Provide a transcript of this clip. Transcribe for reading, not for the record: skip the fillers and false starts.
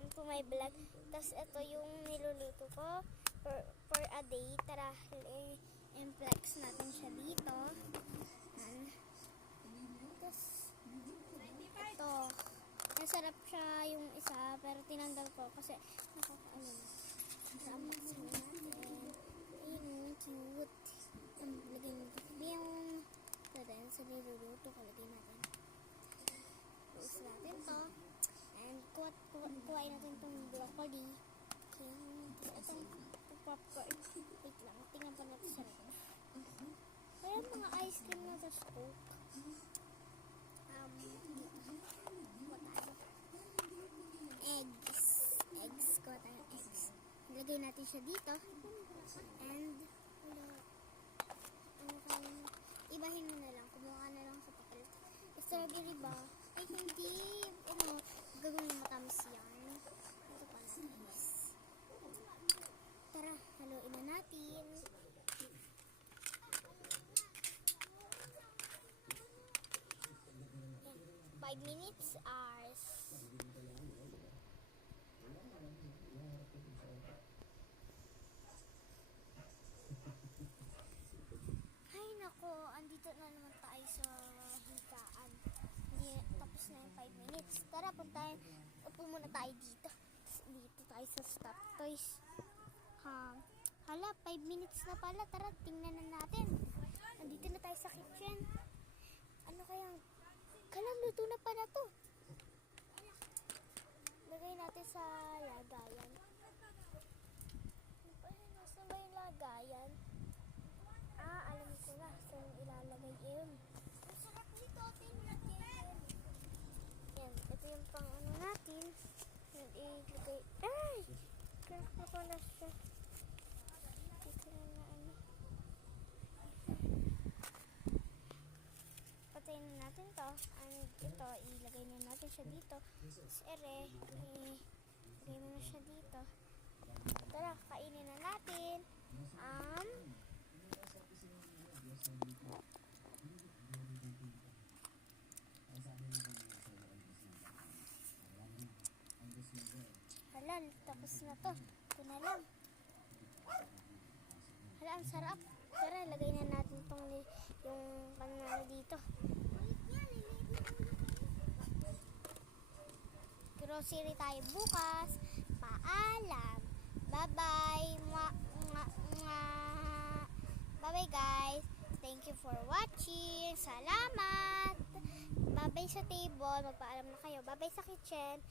welcome to my vlog. Tapos ito yung niluluto ko for a day. Tara, i-flex natin siya dito. Tapos ito, masarap siya yung isa, pero tinanggal ko kasi nakakaalam. Sama natin. Ayun, cute. Lagyan natin yung sa niluluto ko. Lagyan natin. Tapos natin to. And kuhain natin itong broccoli. Itong popcorn. Wait lang. Tingnan pa natin sa rito. Kaya mga ice cream na sa scoop. Eggs. Kuha tayo eggs. Ilagay natin siya dito. And ibahin mo na lang. Kumuha na lang sa papel. Strawberry ba? Ay, hindi. Gagawin matamis yan. Ito pa na. Tara, haluin na natin. Yan. 5 minutes hours. Ay, nako. Andito na naman tayo sa higaan. Tapos na yung 5 minutes. Tara, upo muna tayo dito. Dito tayo sa stop toys. Hala, 5 minutes na pala. Tara, tingnan na natin. Nandito na tayo sa kitchen. Ano kaya? Luto na pa na to. Lagay natin sa lagayan. Nasa ba yung lagayan? Alam ko na. Saan ilalagay yun? Ang sarap nito. Tingnan. Yan. Ito yung pang ano natin. Ilagay. Ay! Kaya ko na siya. Ito na ano. Patayin na natin to. And ito, ilagay na natin siya dito. Ilagay mo na siya dito. Tara, kainin na natin. Halal, tapos na to. Ito na lang. Hala, ang sarap. Tara, lagay na natin yung panalo dito. Grocery tayo bukas. Paalam. Bye-bye. Bye-bye, guys. Thank you for watching. Salamat. Bye-bye sa table. Magpaalam na kayo. Bye-bye sa kitchen.